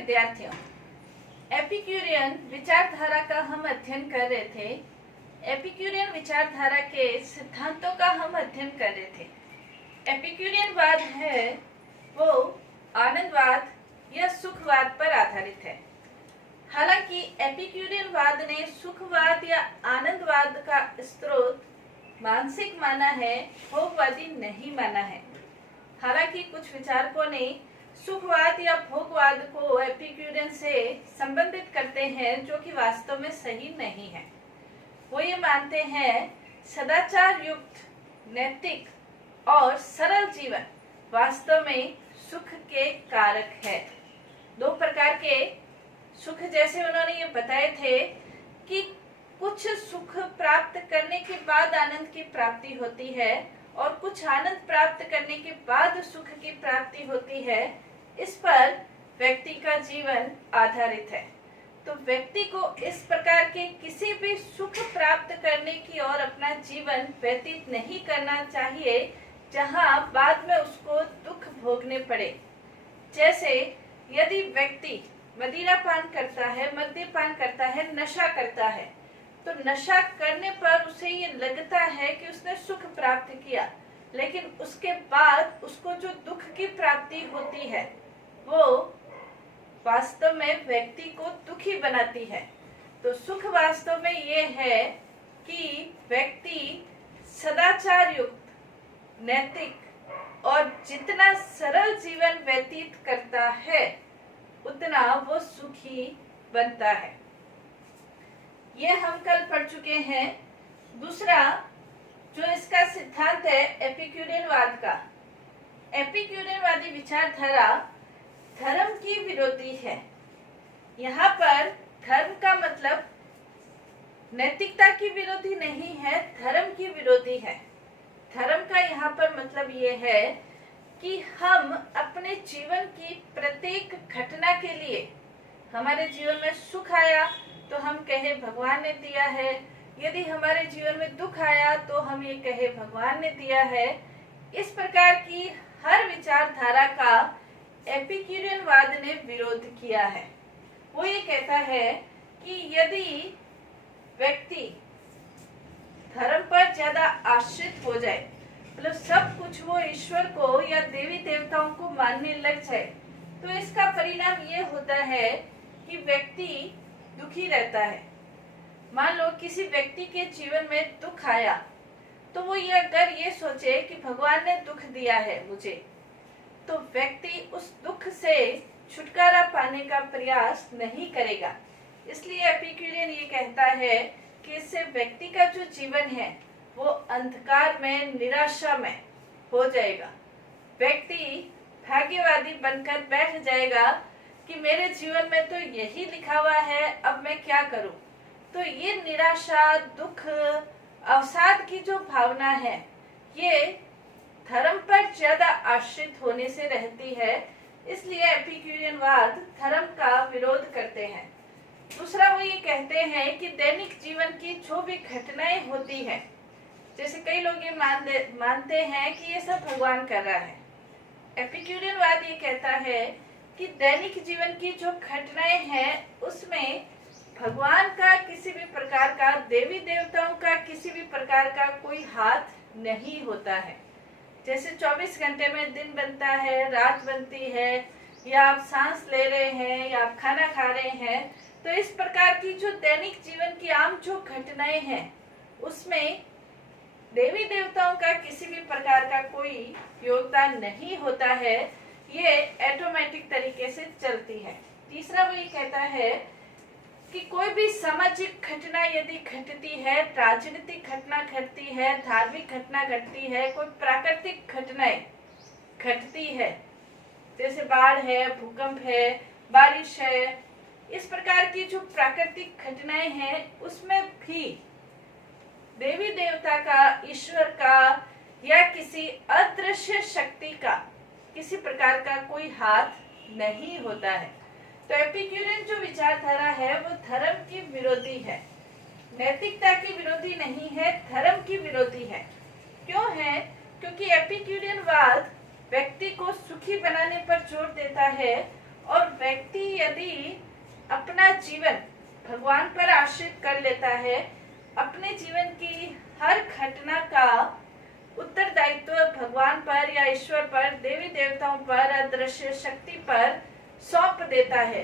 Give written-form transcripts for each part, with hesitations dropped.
विद्यार्थियों, एपिक्यूरियन विचारधारा का हम अध्ययन कर रहे थे। एपिक्यूरियन विचारधारा के सिद्धांतों का हम अध्ययन कर रहे थे। एपिक्यूरियन वाद है वो आनंदवाद या सुखवाद पर आधारित है। हालांकि एपिक्यूरियन वाद ने सुखवाद या आनंदवाद का स्रोत मानसिक माना है, भोगवादी नहीं माना है। हालांकि कुछ विचारकों ने सुखवाद या भोगवाद को एपिक्यूरियन से संबंधित करते हैं, जो कि वास्तव में सही नहीं है। वो ये मानते हैं सदाचार युक्त, नैतिक और सरल जीवन वास्तव में सुख के कारक है। दो प्रकार के सुख जैसे उन्होंने ये बताए थे कि कुछ सुख प्राप्त करने के बाद आनंद की प्राप्ति होती है और कुछ आनंद प्राप्त करने के बाद सुख की प्राप्ति होती है। इस पर व्यक्ति का जीवन आधारित है। तो व्यक्ति को इस प्रकार के किसी भी सुख प्राप्त करने की ओर अपना जीवन व्यतीत नहीं करना चाहिए जहां बाद में उसको दुख भोगने पड़े। जैसे यदि व्यक्ति मदिरापान करता है, मद्यपान करता है, नशा करता है, तो नशा करने पर उसे ये लगता है कि उसने सुख प्राप्त किया, लेकिन उसके बाद उसको जो दुख की प्राप्ति होती है वो वास्तव में व्यक्ति को दुखी बनाती है। तो सुख वास्तव में ये है कि व्यक्ति सदाचार युक्त, नैतिक और जितना सरल जीवन व्यतीत करता है उतना वो सुखी बनता है। ये हम कल पढ़ चुके हैं। दूसरा जो इसका सिद्धांत है एपिक्यूरियनवाद का, एपिक्यूरियनवादी विचारधारा धर्म की विरोधी है। यहाँ पर धर्म का मतलब नैतिकता की विरोधी नहीं है, धर्म की विरोधी है। धर्म का यहाँ पर मतलब ये है कि हम अपने जीवन की प्रत्येक घटना के लिए, हमारे जीवन में सुख आया तो हम कहे भगवान ने दिया है, यदि हमारे जीवन में दुख आया तो हम ये कहे भगवान ने दिया है। इस प्रकार की हर विचारधारा का एपिक्यूरियनवाद ने विरोध किया है। वो ये कहता है कि यदि व्यक्ति धर्म पर ज्यादा आश्रित हो जाए, मतलब सब कुछ वो ईश्वर को या देवी देवताओं को मानने लग जाए, तो इसका परिणाम ये होता है कि व्यक्ति दुखी रहता है। मान लो किसी व्यक्ति के जीवन में दुख आया तो वो ये अगर ये सोचे कि भगवान ने दुख दिया है मुझे, तो व्यक्ति उस दुख से छुटकारा पाने का प्रयास नहीं करेगा। इसलिए एपिक्यूरियन ये कहता है कि इससे व्यक्ति का जो जीवन है वो अंधकार में, निराशा में हो जाएगा। व्यक्ति भाग्यवादी बनकर बैठ जाएगा कि मेरे जीवन में तो यही लिखा हुआ है, अब मैं क्या करूं। तो ये निराशा, दुख, अवसाद की जो भावना है ये धर्म पर ज्यादा आश्रित होने से रहती है। इसलिए एपिक्यूरियनवाद धर्म का विरोध करते हैं। दूसरा वो ये कहते हैं कि दैनिक जीवन की जो भी घटनाएं होती है, जैसे कई लोग ये मानते हैं कि ये सब भगवान कर रहा है। एपिक्यूरियनवाद ये कहता है कि दैनिक जीवन की जो घटनाएं हैं उसमें भगवान का किसी भी प्रकार का, देवी देवताओं का किसी भी प्रकार का कोई हाथ नहीं होता है। जैसे 24 घंटे में दिन बनता है, रात बनती है, या आप सांस ले रहे हैं या आप खाना खा रहे हैं, तो इस प्रकार की जो दैनिक जीवन की आम जो घटनाएं हैं उसमें देवी देवताओं का किसी भी प्रकार का कोई योगदान नहीं होता है, ये ऑटोमेटिक तरीके से चलती है। तीसरा वो ये कहता है कि कोई भी सामाजिक घटना यदि घटती है, राजनीतिक घटना घटती है, धार्मिक घटना घटती है, कोई प्राकृतिक घटनाएं घटती है, जैसे बाढ़ है, भूकंप है, बारिश है, इस प्रकार की जो प्राकृतिक घटनाएं हैं उसमें भी देवी देवता का, ईश्वर का या किसी अदृश्य शक्ति का किसी प्रकार का कोई हाथ नहीं होता है। तो एपिक्यूरियन जो विचारधारा है वो धर्म की विरोधी है, नैतिकता की विरोधी नहीं है, धर्म की विरोधी है। क्यों है? क्योंकि एपिक्यूरियनवाद व्यक्ति को सुखी बनाने पर जोर देता है और व्यक्ति यदि अपना जीवन भगवान पर आश्रित कर लेता है, अपने जीवन की हर घटना का उत्तरदायित्व भगवान पर या ईश्वर पर, देवी देवताओं पर, अदृश्य शक्ति पर सौंप देता है,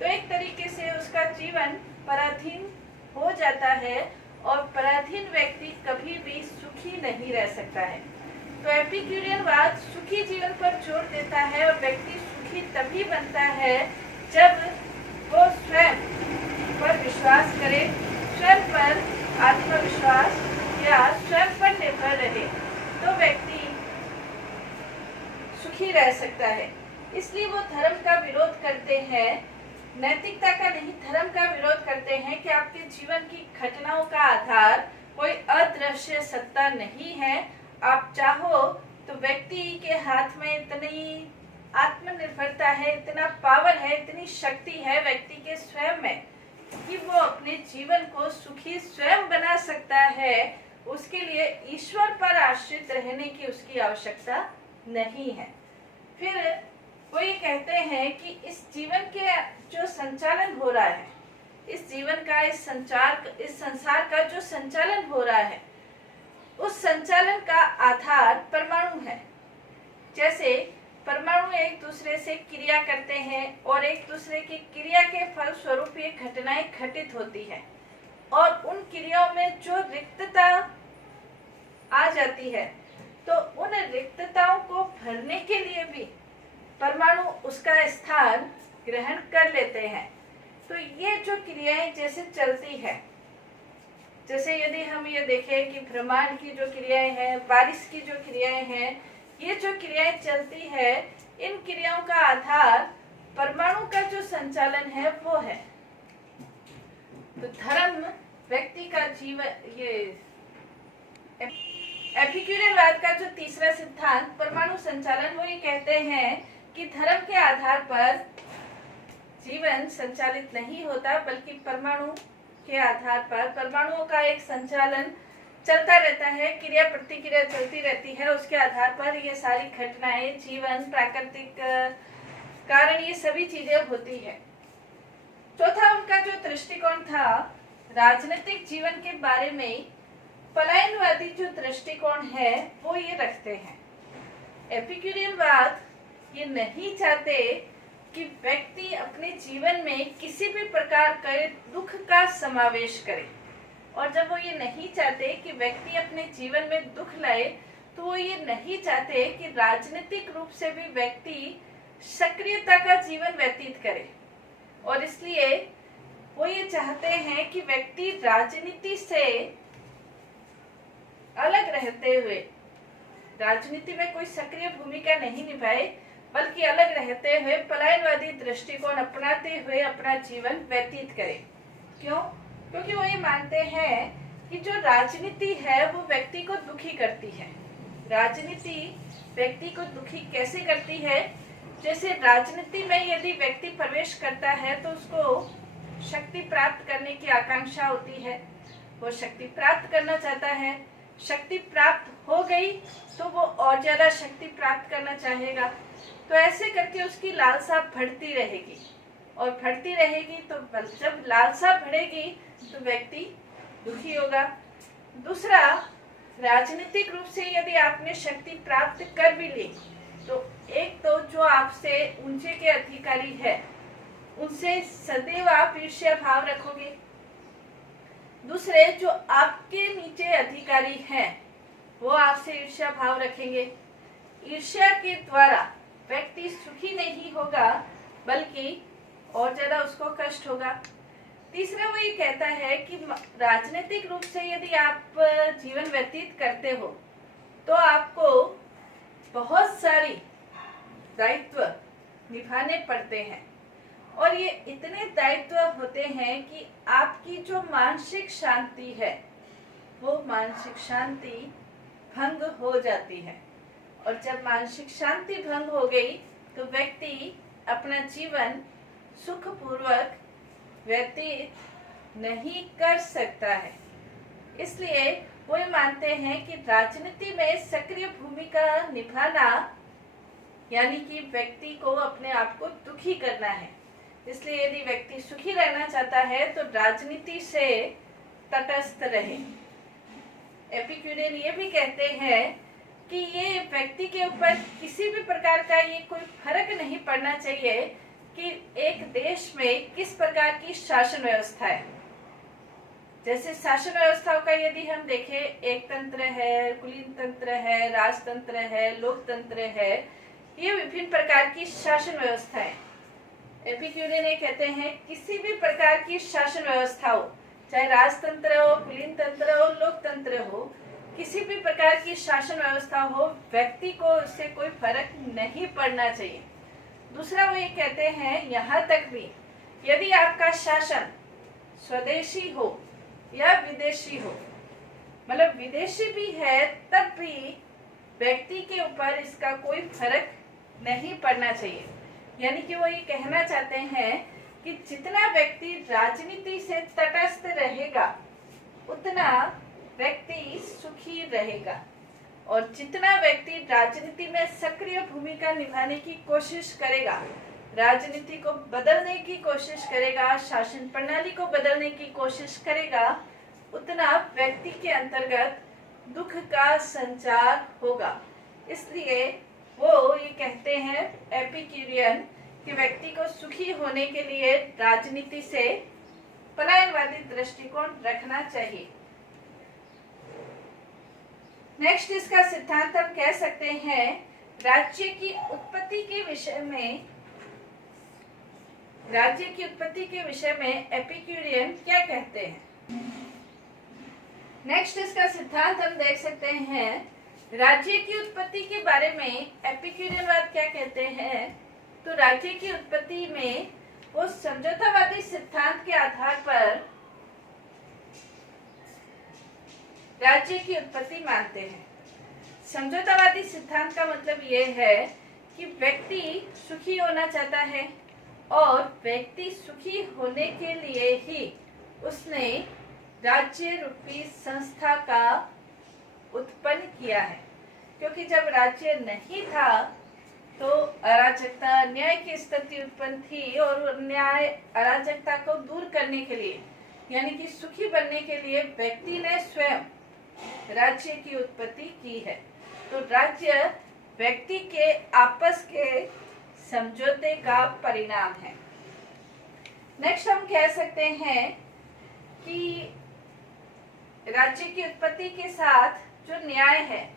तो एक तरीके से उसका जीवन पराधीन हो जाता है और पराधीन व्यक्ति कभी भी सुखी नहीं रह सकता है। तो एपिक्यूरियनवाद सुखी जीवन पर जोर देता है और व्यक्ति सुखी तभी बनता है जब वो स्वयं पर विश्वास करे, स्वयं पर आत्मविश्वास या स्वयं पर निर्भर रहे, तो व्यक्ति सुखी रह सकता है। इसलिए वो धर्म का विरोध करते हैं, नैतिकता का नहीं, धर्म का विरोध करते हैं कि आपके जीवन की घटनाओं का आधार कोई अदृश्य सत्ता नहीं है। आप चाहो तो व्यक्ति के हाथ में इतनी आत्मनिर्भरता है, इतना पावर है, इतनी शक्ति है व्यक्ति के स्वयं में कि वो अपने जीवन को सुखी स्वयं बना सकता है। उसके लिए ईश्वर पर आश्रित रहने की उसकी आवश्यकता नहीं है। फिर वो ये कहते हैं कि इस जीवन के जो संचालन हो रहा है, इस जीवन का, इस संसार का जो संचालन हो रहा है, उस संचालन का आधार परमाणु है। जैसे परमाणु एक दूसरे से क्रिया करते हैं और एक दूसरे की क्रिया के फल स्वरूप ये घटनाएं घटित होती है, और उन क्रियाओं में जो रिक्तता आ जाती है, तो उन रिक्तताओं को भरने के लिए भी परमाणु उसका स्थान ग्रहण कर लेते हैं। तो ये जो क्रियाएं जैसे चलती है, जैसे यदि हम ये देखें कि ब्रह्मांड की जो क्रियाएं हैं, बारिश की जो क्रियाएं हैं, ये जो क्रियाएं चलती है, इन क्रियाओं का आधार परमाणु का जो संचालन है वो है। तो धर्म व्यक्ति का जीवन, ये एपिक्यूरियनवाद का जो तीसरा सिद्धांत परमाणु संचालन, वो ये कहते हैं कि धर्म के आधार पर जीवन संचालित नहीं होता, बल्कि परमाणु के आधार पर परमाणुओं का एक संचालन चलता रहता है, क्रिया प्रतिक्रिया चलती रहती है, उसके आधार पर ये सारी घटनाएं, जीवन, प्राकृतिक कारण, ये सभी चीजें होती है। चौथा उनका जो दृष्टिकोण था राजनीतिक जीवन के बारे में, पलायनवादी जो दृष्टिकोण है वो ये रखते हैं। एपिक्यूरियनवाद ये नहीं चाहते कि व्यक्ति अपने जीवन में किसी भी प्रकार के दुख का समावेश करे, और जब वो ये नहीं चाहते कि व्यक्ति अपने जीवन में दुख लाए, तो वो ये नहीं चाहते कि राजनीतिक रूप से भी व्यक्ति सक्रियता का जीवन व्यतीत करे, और इसलिए वो ये चाहते हैं कि व्यक्ति राजनीति से अलग रहते हुए राजनीति में कोई सक्रिय भूमिका नहीं निभाए, बल्कि अलग रहते हुए पलायनवादी दृष्टिकोण अपनाते हुए अपना जीवन व्यतीत करे। क्यों? क्योंकि वो ये मानते हैं कि जो राजनीति है वो व्यक्ति को दुखी करती है। राजनीति व्यक्ति को दुखी कैसे करती है? जैसे राजनीति में यदि व्यक्ति प्रवेश करता है तो उसको शक्ति प्राप्त करने की आकांक्षा होती है, वो शक्ति प्राप्त करना चाहता है। शक्ति प्राप्त हो गई तो वो और ज्यादा शक्ति प्राप्त करना चाहेगा, तो ऐसे करके उसकी लालसा बढ़ती रहेगी, और बढ़ती रहेगी तो जब लालसा बढ़ेगी तो व्यक्ति दुखी होगा। दूसरा, राजनीतिक रूप से यदि आपने शक्ति प्राप्त कर भी ली, तो एक तो जो आपसे ऊंचे के अधिकारी है उनसे सदैव आप ईर्ष्या भाव रखोगे। दूसरे, जो आपके नीचे अधिकारी हैं वो आपसे ईर्ष्या भाव रखेंगे। ईर्ष्या के द्वारा व्यक्ति सुखी नहीं होगा, बल्कि और ज्यादा उसको कष्ट होगा। तीसरा, वो ये कहता है कि राजनीतिक रूप से यदि आप जीवन व्यतीत करते हो तो आपको बहुत सारी दायित्व निभाने पड़ते हैं, और ये इतने दायित्व होते हैं कि आपकी जो मानसिक शांति है वो मानसिक शांति भंग हो जाती है, और जब मानसिक शांति भंग हो गई तो व्यक्ति अपना जीवन सुखपूर्वक व्यतीत नहीं कर सकता है। इसलिए वो ये मानते हैं कि राजनीति में सक्रिय भूमिका निभाना यानी कि व्यक्ति को अपने आप को दुखी करना है। इसलिए यदि व्यक्ति सुखी रहना चाहता है तो राजनीति से तटस्थ रहे। एपिक्यूरियन ये भी कहते हैं कि ये व्यक्ति के ऊपर किसी भी प्रकार का ये कोई फर्क नहीं पड़ना चाहिए कि एक देश में किस प्रकार की शासन व्यवस्था है। जैसे शासन व्यवस्थाओं का यदि हम देखें, एक तंत्र है, कुलीन तंत्र है, राजतंत्र है, लोकतंत्र है, ये विभिन्न प्रकार की शासन व्यवस्था है। एपिक्यूरियन ये कहते हैं किसी भी प्रकार की शासन व्यवस्था हो, चाहे राजतंत्र हो, कुलीन तंत्र हो, लोकतंत्र हो, किसी भी प्रकार की शासन व्यवस्था हो, व्यक्ति को उससे कोई फर्क नहीं पड़ना चाहिए। दूसरा वो ये कहते हैं, यहाँ तक भी यदि आपका शासन स्वदेशी हो या विदेशी हो, मतलब विदेशी भी है, तब भी व्यक्ति के ऊपर इसका कोई फर्क नहीं पड़ना चाहिए। यानी कि वो ये कहना चाहते हैं कि जितना व्यक्ति राजनीति से तटस्थ रहेगा उतना व्यक्ति सुखी रहेगा, और जितना व्यक्ति राजनीति में सक्रिय भूमिका निभाने की कोशिश करेगा, राजनीति को बदलने की कोशिश करेगा, शासन प्रणाली को बदलने की कोशिश करेगा, उतना व्यक्ति के अंतर्गत दुख का संचार होगा। इसलिए वो ये कहते हैं एपिक्यूरियन कि व्यक्ति को सुखी होने के लिए राजनीति से पलायनवादी दृष्टिकोण रखना चाहिए। नेक्स्ट इसका सिद्धांत हम कह सकते हैं, राज्य की उत्पत्ति के विषय में, राज्य की उत्पत्ति के विषय में एपिक्यूरियन क्या कहते हैं। नेक्स्ट इसका सिद्धांत हम देख सकते हैं, राज्य की उत्पत्ति के बारे में एपिक्यूरियनवाद क्या कहते हैं। तो राज्य की उत्पत्ति में वो समझौतावादी सिद्धांत के आधार पर राज्य की उत्पत्ति मानते हैं। समझौतावादी सिद्धांत का मतलब ये है कि व्यक्ति सुखी होना चाहता है और व्यक्ति सुखी होने के लिए ही उसने राज्य रूपी संस्था का उत्पन्न किया है। क्योंकि जब राज्य नहीं था तो अराजकता, अन्याय की स्थिति उत्पन्न थी, और अन्याय अराजकता को दूर करने के लिए, यानी कि सुखी बनने के लिए व्यक्ति ने स्वयं राज्य की उत्पत्ति की है। तो राज्य व्यक्ति के आपस के समझौते का परिणाम है। नेक्स्ट हम कह सकते हैं कि राज्य की उत्पत्ति के साथ जो न्याय है,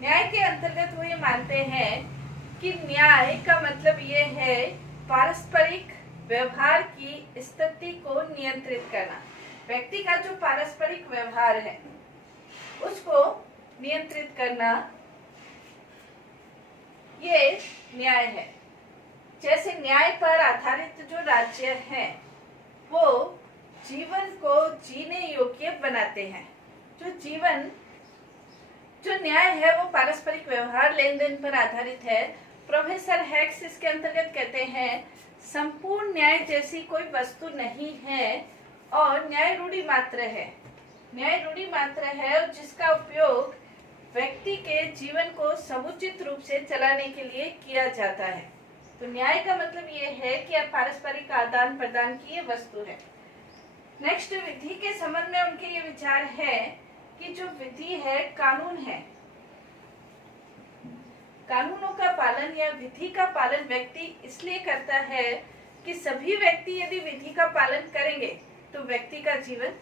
न्याय के अंतर्गत वो ये मानते हैं कि न्याय का मतलब ये है पारस्परिक व्यवहार की स्थिति को नियंत्रित करना। व्यक्ति का जो पारस्परिक व्यवहार है उसको नियंत्रित करना, ये न्याय है। जैसे न्याय पर आधारित जो राज्य है वो जीवन को जीने योग्य बनाते हैं। जो न्याय है वो पारस्परिक व्यवहार, लेन देन पर आधारित है। प्रोफेसर हैक्स इसके अंतर्गत कहते हैं, संपूर्ण न्याय जैसी कोई वस्तु नहीं है और न्याय रूढ़ि मात्र है। न्याय रूढ़ि मात्र है और जिसका उपयोग व्यक्ति के जीवन को समुचित रूप से चलाने के लिए किया जाता है। तो न्याय का मतलब ये है कि अब पारस्परिक आदान प्रदान की ये वस्तु है। नेक्स्ट, विधि के संबंध में उनके ये विचार है कि जो विधि है कानून है, कानूनों का पालन या विधि का पालन व्यक्ति इसलिए करता है कि सभी व्यक्ति यदि विधि का पालन करेंगे तो व्यक्ति का जीवन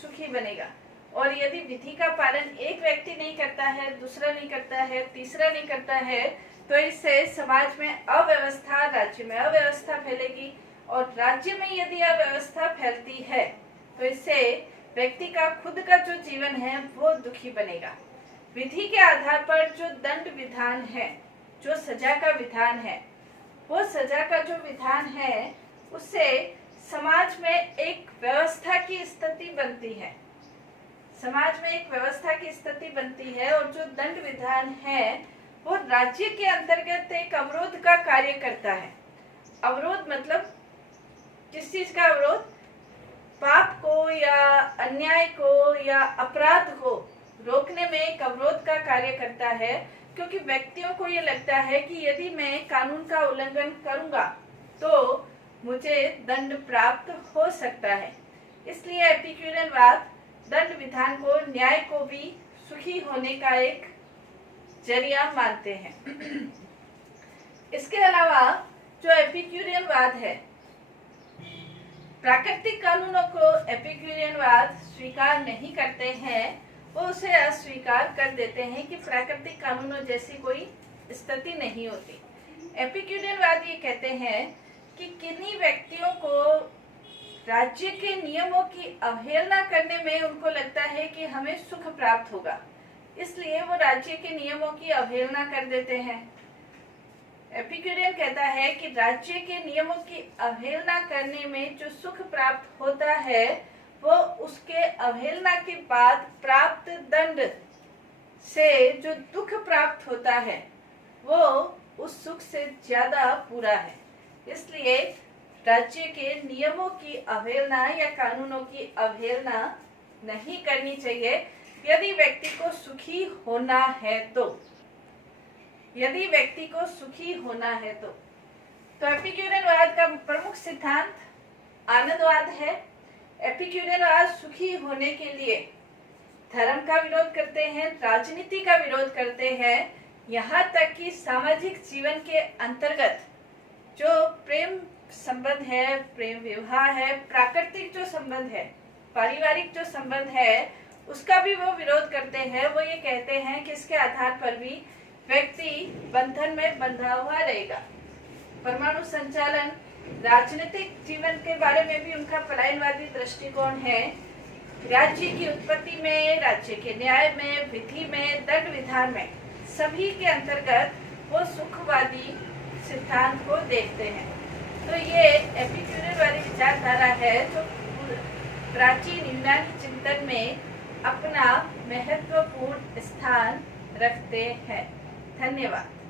सुखी बनेगा, और यदि विधि का पालन एक व्यक्ति नहीं करता है, दूसरा नहीं करता है, तीसरा नहीं करता है, तो इससे समाज में अव्यवस्था, राज्य में अव्यवस्था फैलेगी, और राज्य में यदि अव्यवस्था फैलती है तो इससे व्यक्ति का खुद का जो जीवन है वो दुखी बनेगा। विधि के आधार पर जो दंड विधान है, जो सजा का विधान है, वो सजा का जो विधान है उससे समाज में एक व्यवस्था की स्थिति बनती है। समाज में एक व्यवस्था की स्थिति बनती है, और जो दंड विधान है वो राज्य के अंतर्गत एक अवरोध का कार्य करता है। अवरोध मतलब किस चीज का अवरोध? पाप को या अन्याय को या अपराध को रोकने में एक अवरोध का कार्य करता है, क्योंकि व्यक्तियों को ये लगता है कि यदि मैं कानून का उल्लंघन करूंगा तो मुझे दंड प्राप्त हो सकता है। इसलिए एपिक्यूरियनवाद दंड विधान को, न्याय को भी सुखी होने का एक जरिया मानते हैं। इसके अलावा जो एपिक्यूरियनवाद है, प्राकृतिक कानूनों को एपिक्यूरियनवाद स्वीकार नहीं करते हैं, वो उसे अस्वीकार कर देते हैं कि प्राकृतिक कानूनों जैसी कोई स्थिति नहीं होती। एपिक्यूरियनवाद ये कहते हैं कि किन्हीं व्यक्तियों को राज्य के नियमों की अवहेलना करने में उनको लगता है कि हमें सुख प्राप्त होगा, इसलिए वो राज्य के नियमों की अवहेलना कर देते हैं। एपिक्यूरियन कहता है कि राज्य के नियमों की अवहेलना करने में जो सुख प्राप्त होता है वो उसके अवहेलना के बाद प्राप्त दंड से जो दुख प्राप्त होता है वो उस सुख से ज्यादा बुरा है। इसलिए राज्य के नियमों की अवहेलना या कानूनों की अवहेलना नहीं करनी चाहिए यदि व्यक्ति को सुखी होना है तो। यदि व्यक्ति को सुखी होना है तो एपिक्यूरियनवाद का प्रमुख सिद्धांत आनंदवाद है। एपिक्यूरियनवाद सुखी होने के लिए धर्म का विरोध करते हैं, राजनीति का विरोध करते हैं, यहाँ तक कि सामाजिक जीवन के अंतर्गत जो प्रेम संबंध है, प्रेम विवाह है, प्राकृतिक जो संबंध है, पारिवारिक जो संबंध है, उसका भी वो विरोध करते हैं। वो ये कहते हैं कि इसके आधार पर भी व्यक्ति बंधन में बंधा हुआ रहेगा। परमाणु संचालन, राजनीतिक जीवन के बारे में भी उनका पलायनवादी दृष्टिकोण है। राज्य की उत्पत्ति में, राज्य के न्याय में, विधि में, दंड विधान में, सभी के अंतर्गत वो सुखवादी सिद्धांत को देखते हैं। तो ये एपिक्यूरियनवादी विचारधारा है जो प्राचीन यूनानी चिंतन में अपना महत्वपूर्ण स्थान रखते हैं। धन्यवाद।